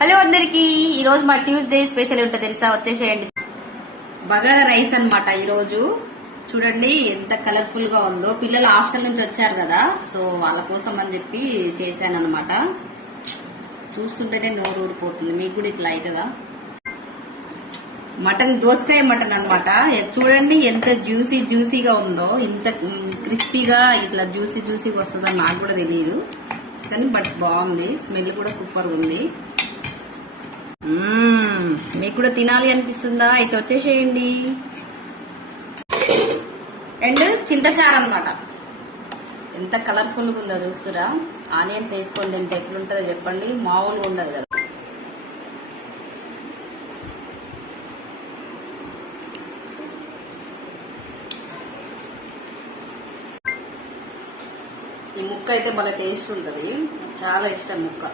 Hello అందరికి ఈ రోజు మా ట్యూస్డే స్పెషల్ ఉంటుంది తెలుసా, వచ్చేసేయండి. బగారా రైస్ అన్నమాట. ఈ రోజు చూడండి ఎంత కలర్ఫుల్ గా ఉందో. పిల్లలు హాస్టల్ నుంచి వచ్చారు కదా, సో వాళ్ళ కోసం అని చెప్పి చేశాను అనమాట. చూస్తుంటేనే నోరు ఊరిపోతుంది. మీకు కూడా ఇట్లా అవుతుందా? మటన్, దోసకాయ మటన్ అనమాట. చూడండి ఎంత జ్యూసీగా ఉందో. ఇంత క్రిస్పీగా ఇట్లా జ్యూసీగా వస్తుందని నాకు కూడా తెలియదు, కానీ బట్ బాగుంది. స్మెల్ కూడా సూపర్ ఉంది. మీకు కూడా తినాలి అనిపిస్తుందా? అయితే వచ్చేసేయండి. అండ్ చింతచారు అనమాట. ఎంత కలర్ఫుల్ గా ఉందో చూస్తురా. ఆనియన్స్ వేసుకొని తింటే ఎట్లుంటుందో చెప్పండి, మామూలుగా ఉండదు కదా. ఈ ముక్క అయితే భలే టేస్ట్ ఉంటుంది. చాలా ఇష్టం ముక్క.